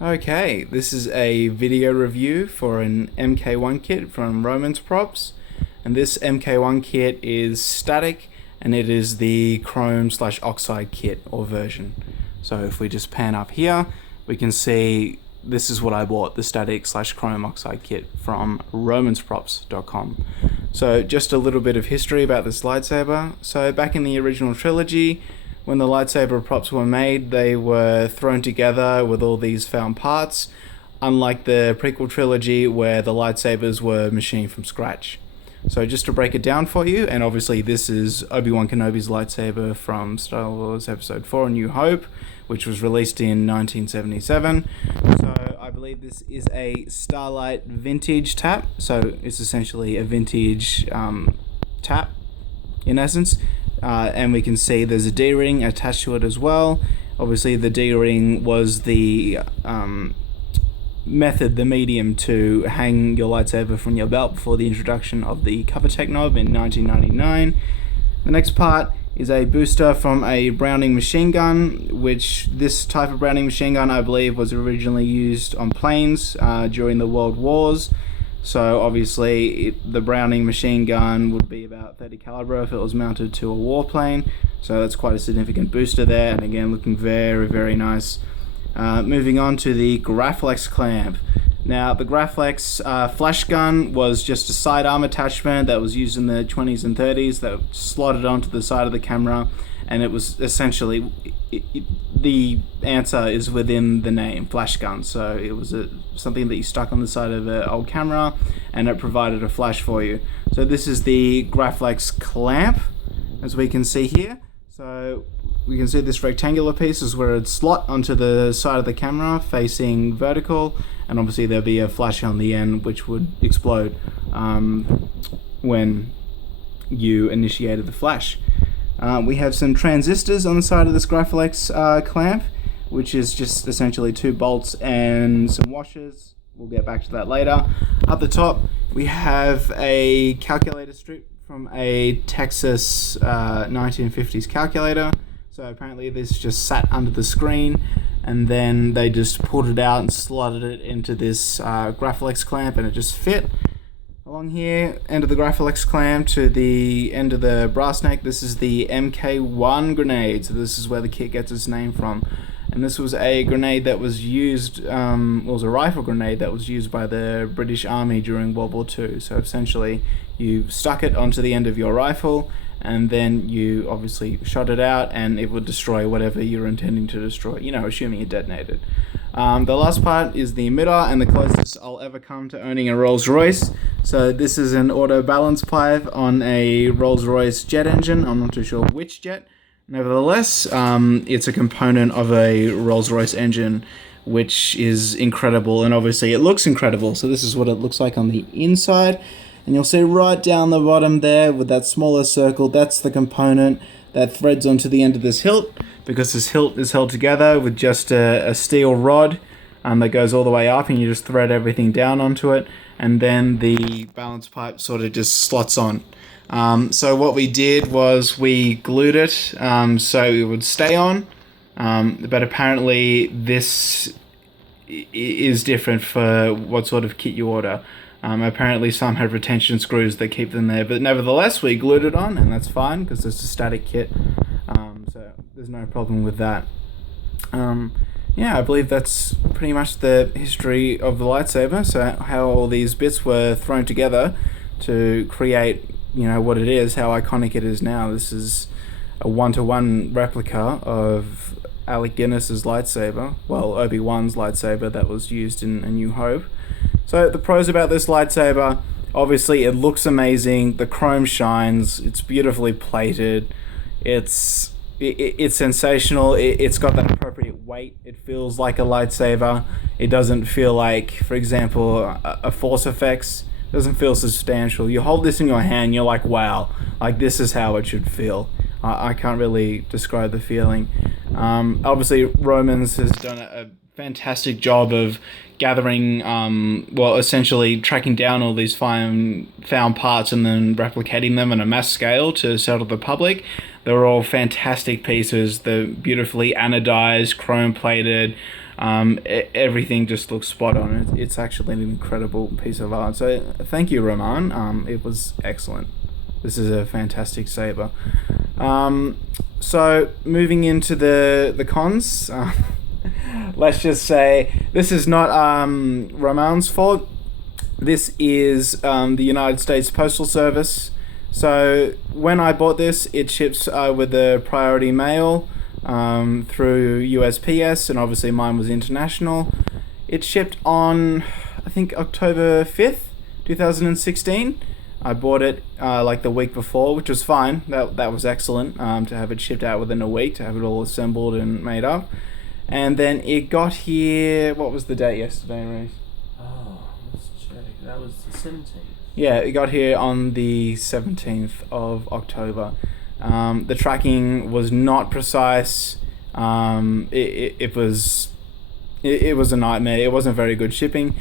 Okay, this is a video review for an Mk1 kit from Romans Props, and this Mk1 kit is static and it is the chrome/oxide kit or version. So if we just pan up here, we can see this is what I bought, the static/chrome oxide kit from romansprops.com. So just a little bit of history about this lightsaber. So back in the original trilogy, when the lightsaber props were made, they were thrown together with all these found parts, unlike the prequel trilogy where the lightsabers were machined from scratch. So just to break it down for you, and obviously this is Obi-Wan Kenobi's lightsaber from Star Wars Episode 4, A New Hope, which was released in 1977. So I believe this is a Starlight vintage tap, so it's essentially a vintage tap in essence. And we can see there's a D-ring attached to it as well. Obviously the D-ring was the method, the medium to hang your lightsaber from your belt before the introduction of the cover tech knob in 1999. The next part is a booster from a Browning machine gun, which this type of Browning machine gun I believe was originally used on planes during the World Wars. So obviously the Browning machine gun would be about 30 caliber if it was mounted to a warplane. So that's quite a significant booster there, and again looking very, very nice. Moving on to the Graflex clamp. Now the Graflex flash gun was just a sidearm attachment that was used in the 20s and 30s that slotted onto the side of the camera, and it was essentially, the answer is within the name, flash gun. So it was something that you stuck on the side of an old camera and it provided a flash for you. So this is the Graflex clamp, as we can see here. So we can see this rectangular piece is where it'd slot onto the side of the camera facing vertical, and obviously there'll be a flash on the end which would explode when you initiated the flash. We have some transistors on the side of this Graflex clamp, which is just essentially two bolts and some washers. We'll get back to that later. Up the top, we have a calculator strip from a Texas 1950s calculator. So apparently this just sat under the screen, and then they just pulled it out and slotted it into this Graflex clamp, and it just fit. Along here, end of the Graflex clamp to the end of the brass neck, this is the Mk1 grenade. So this is where the kit gets its name from. And this was a grenade that was used, was a rifle grenade that was used by the British Army during World War II. So essentially, you stuck it onto the end of your rifle, and then you obviously shot it out, and it would destroy whatever you're intending to destroy, assuming it detonated. The last part is the emitter, and the closest I'll ever come to owning a Rolls Royce. So this is an auto balance pipe on a Rolls Royce jet engine. I'm not too sure which jet. Nevertheless, it's a component of a Rolls Royce engine, which is incredible, and obviously it looks incredible. So this is what it looks like on the inside, and you'll see right down the bottom there with that smaller circle, that's the component that threads onto the end of this hilt, because this hilt is held together with just a steel rod that goes all the way up, and you just thread everything down onto it, and then the balance pipe sort of just slots on. So what we did was we glued it so it would stay on, but apparently this is different for what sort of kit you order. Apparently some have retention screws that keep them there, but nevertheless we glued it on, and that's fine because it's a static kit, so there's no problem with that. Yeah, I believe that's pretty much the history of the lightsaber, so how all these bits were thrown together to create what it is, how iconic it is now. This is a 1-to-1 replica of Alec Guinness's lightsaber, well, Obi-Wan's lightsaber that was used in A New Hope. So the pros about this lightsaber, obviously it looks amazing, the chrome shines, it's beautifully plated, it's sensational, it's got that appropriate weight, it feels like a lightsaber, it doesn't feel like, for example, a Force Effects. Doesn't feel substantial. You hold this in your hand, you're like, wow, like this is how it should feel. I can't really describe the feeling. Obviously, Romans has done a fantastic job of gathering, essentially tracking down all these found parts and then replicating them on a mass scale to sell to the public. They were all fantastic pieces. They're beautifully anodized, chrome plated. Everything just looks spot on. It's actually an incredible piece of art. So thank you, Roman. It was excellent. This is a fantastic saber. So moving into the cons, let's just say this is not Roman's fault. This is the United States Postal Service. So when I bought this, it ships with the priority mail through USPS, and obviously mine was international. It shipped on, I think, October 5th, 2016. I bought it like the week before, which was fine. That was excellent to have it shipped out within a week, to have it all assembled and made up. And then it got here, what was the date yesterday, Reece? Oh, let's check. That was the 17th. Yeah, it got here on the 17th of October. The tracking was not precise. It was a nightmare. It wasn't very good shipping.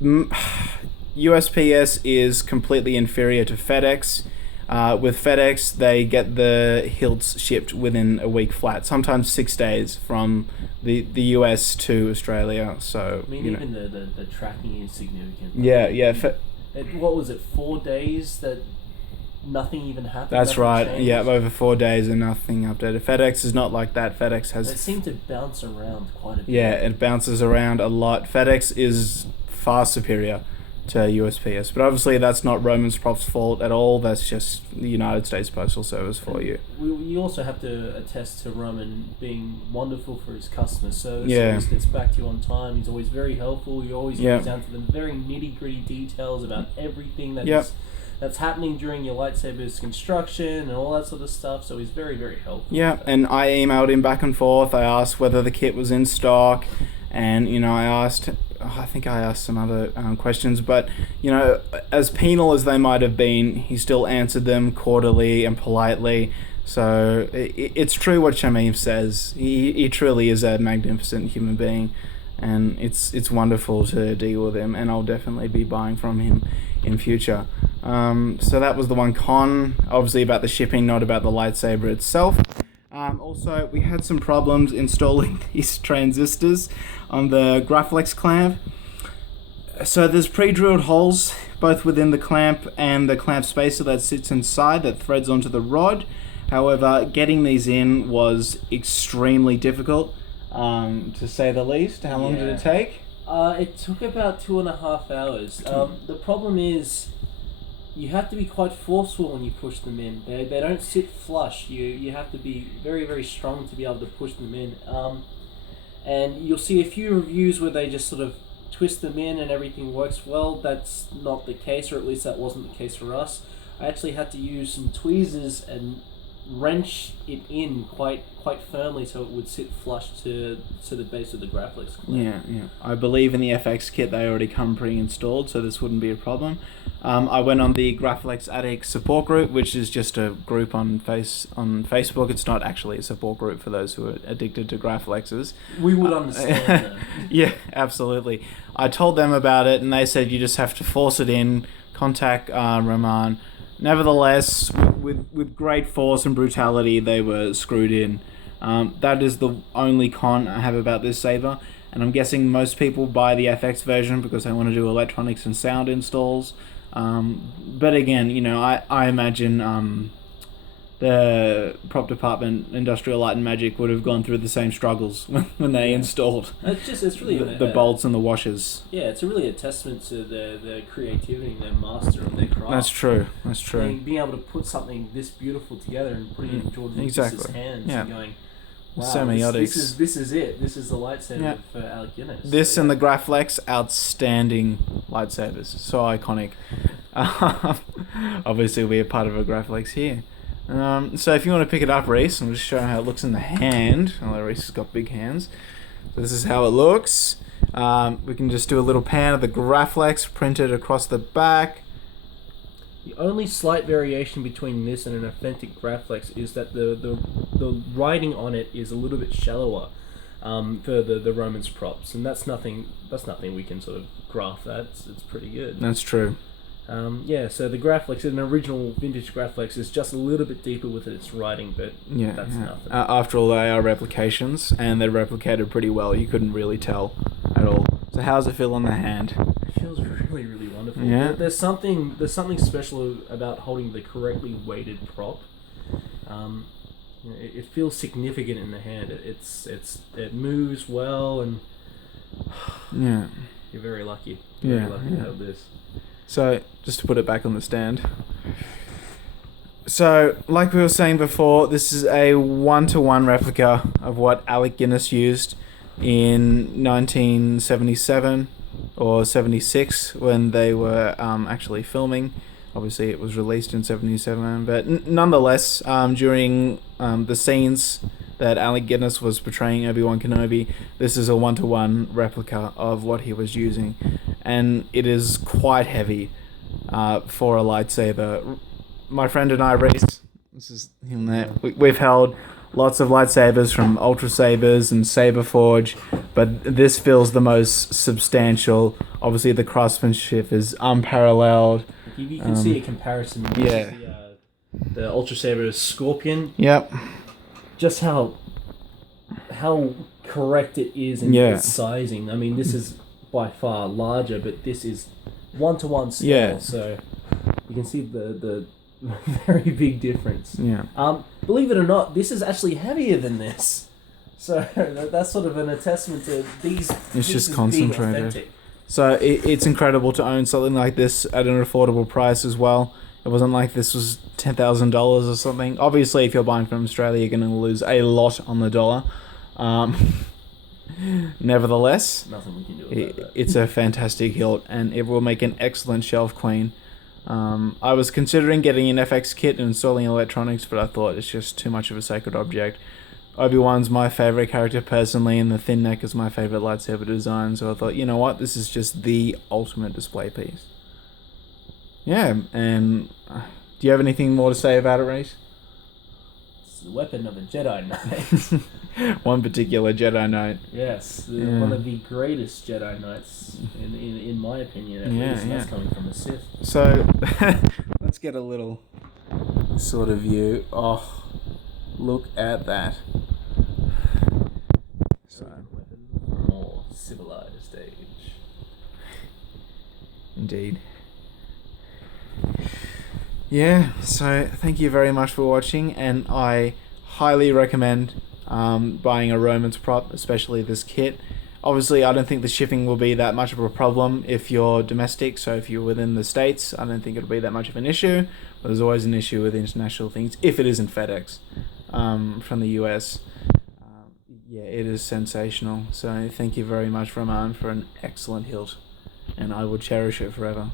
USPS is completely inferior to FedEx. With FedEx, they get the hilts shipped within a week flat, sometimes 6 days from the US to Australia. So I mean, even the tracking is significant. Yeah. What was it? 4 days that nothing even happened. That's right. Changed? Yeah, over 4 days and nothing updated. FedEx is not like that. FedEx has. It seemed to bounce around quite a bit. Yeah, it bounces around a lot. FedEx is far superior to USPS, but obviously that's not Roman's Prop's fault at all. That's just the United States Postal Service for you. We also have to attest to Roman being wonderful for his customers. So he gets back to you on time. He's always very helpful. He always gets down to the very nitty-gritty details about everything that's happening during your lightsaber's construction and all that sort of stuff. So he's very, very helpful. Yeah, and I emailed him back and forth. I asked whether the kit was in stock, and I think I asked some other questions, but as penal as they might have been, he still answered them cordially and politely. So it's true what Shamim says. He truly is a magnificent human being, and it's wonderful to deal with him, and I'll definitely be buying from him in future. So that was the one con, obviously about the shipping, not about the lightsaber itself. Also, we had some problems installing these transistors on the Graflex clamp. So there's pre-drilled holes both within the clamp and the clamp spacer that sits inside that threads onto the rod. However, getting these in was extremely difficult, to say the least. How long did it take? It took about 2.5 hours. The problem is, you have to be quite forceful when you push them in. They don't sit flush. You have to be very, very strong to be able to push them in. And you'll see a few reviews where they just sort of twist them in and everything works well. That's not the case, or at least that wasn't the case for us. I actually had to use some tweezers and wrench it in quite firmly so it would sit flush to the base of the Graflex. Yeah. I believe in the FX kit they already come pre-installed, so this wouldn't be a problem. I went on the Graflex Addict support group, which is just a group on Facebook. It's not actually a support group for those who are addicted to Graflexes. We would understand that. Yeah, absolutely. I told them about it, and they said you just have to force it in, contact Roman. Nevertheless, with great force and brutality, they were screwed in. That is the only con I have about this saber, and I'm guessing most people buy the FX version because they want to do electronics and sound installs. But again, I imagine the prop department, Industrial Light and Magic, would have gone through the same struggles when they installed it's really the bolts and the washers. Yeah, it's really a testament to their creativity and their master of their craft. That's true. Being able to put something this beautiful together and putting it in George Lucas's hands and going, wow, semiotics. This is it. This is the lightsaber for Alec Guinness. This and the Graflex, outstanding lightsabers. So iconic. Obviously, we're part of a Graflex here. So if you want to pick it up, Reece, I'll just show how it looks in the hand. Although Reece has got big hands. So this is how it looks. We can just do a little pan of the Graflex printed across the back. The only slight variation between this and an authentic Graflex is that the writing on it is a little bit shallower for the Romans props, and that's nothing we can sort of graph that. It's pretty good. That's true. So the Graflex, an original vintage Graflex, is just a little bit deeper with its writing, but that's nothing. After all, they are replications, and they're replicated pretty well. You couldn't really tell at all. So how's it feel on the hand? It feels really, really wonderful. Yeah. There's something special about holding the correctly weighted prop. It feels significant in the hand. It moves well, and yeah, you're very lucky. Very lucky to have this. So, just to put it back on the stand. So, like we were saying before, this is a 1-to-1 replica of what Alec Guinness used in 1977 or 76 when they were actually filming. Obviously, it was released in 77, but nonetheless, during the scenes that Alec Guinness was portraying Obi-Wan Kenobi, this is a 1-to-1 replica of what he was using, and it is quite heavy for a lightsaber. My friend and I, Reese, this is him there, we've held lots of lightsabers from Ultra Sabers and Saber Forge, but this feels the most substantial. Obviously, the craftsmanship is unparalleled. You can see a comparison. Yeah. The Ultra Saber Scorpion. Yep. Just how correct it is in its sizing. I mean, this is by far larger, but this is 1-to-1 scale. Yeah. So you can see the very big difference. Yeah. Believe it or not, this is actually heavier than this. So that's sort of an attestament to these. It's just concentrated. So it's incredible to own something like this at an affordable price as well. It wasn't like this was $10,000 or something. Obviously, if you're buying from Australia, you're going to lose a lot on the dollar. Nevertheless, nothing we can do about that. It's a fantastic hilt, and it will make an excellent shelf queen. I was considering getting an FX kit and installing electronics, but I thought it's just too much of a sacred object. Obi-Wan's my favourite character personally, and the thin neck is my favourite lightsaber design, so I thought, you know what, this is just the ultimate display piece. Yeah, and do you have anything more to say about it, Reese? It's the weapon of a Jedi Knight. One particular Jedi Knight. Yes, one of the greatest Jedi Knights, in my opinion, at least, and that's coming from a Sith. So, let's get a little sort of view. Oh, look at that. So, more civilized age. Indeed. Yeah, so thank you very much for watching, and I highly recommend buying a Romans prop, especially this kit. Obviously, I don't think the shipping will be that much of a problem if you're domestic, so if you're within the States, I don't think it'll be that much of an issue. But there's always an issue with international things, if it isn't FedEx from the US. It is sensational. So thank you very much, Roman, for an excellent hilt, and I will cherish it forever.